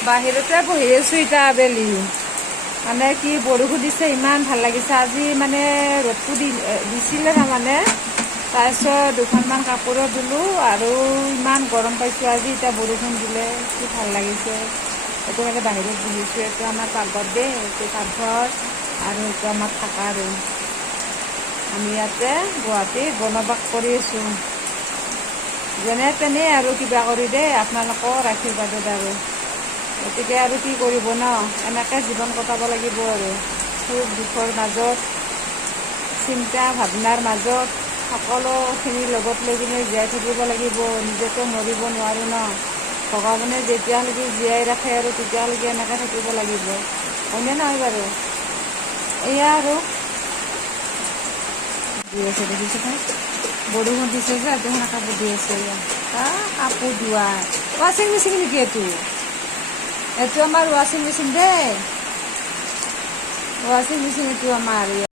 বাহিৰতে বহি আছোঁ এতিয়া আবেলি মানে কি বৰষুণ দিছে ইমান ভাল লাগিছে আজি মানে ৰ'দটো দিছিলে তাৰমানে তাৰপিছত দুখনমান কাপোৰো ধুলোঁ আৰু ইমান গৰম পাইছোঁ আজি এতিয়া বৰষুণ দিলে কি ভাল লাগিছে এইটো মানে বাহিৰত বহিছোঁ এইটো আমাৰ পাকঘৰ দেই এইটো পাকঘৰ আৰু এইটো আমাৰ থাকা ৰুম আমি ইয়াতে গুৱাহাটী বনবাস কৰি আছোঁ যেনে তেনে আৰু কিবা কৰি দেই আপোনালোকৰ আশীৰ্বাদত আৰু গতিকে আৰু কি কৰিব ন এনেকৈ জীৱন কটাব লাগিব আৰু সুখ দুখৰ মাজত চিন্তা ভাৱনাৰ মাজত সকলোখিনিৰ লগত লৈ কিনে জীয়াই থাকিব লাগিব নিজেতো মৰিব নোৱাৰোঁ ন ভগৱানে যেতিয়ালৈকে জীয়াই ৰাখে আৰু তেতিয়ালৈকে এনেকৈ থাকিব লাগিব হয়নে নহয় বাৰু এয়া আৰু দি আছে দেখিছেনে বৰষুণ দিছে যে দেখোন কাপোৰ দি আছে কাপোৰ ধোৱা ৱাশ্বিং মেচিন নেকি এইটো আমাৰ ৱাশ্বিং মেচিন দেই ৱাশ্বিং মেচিন এইটো আমাৰ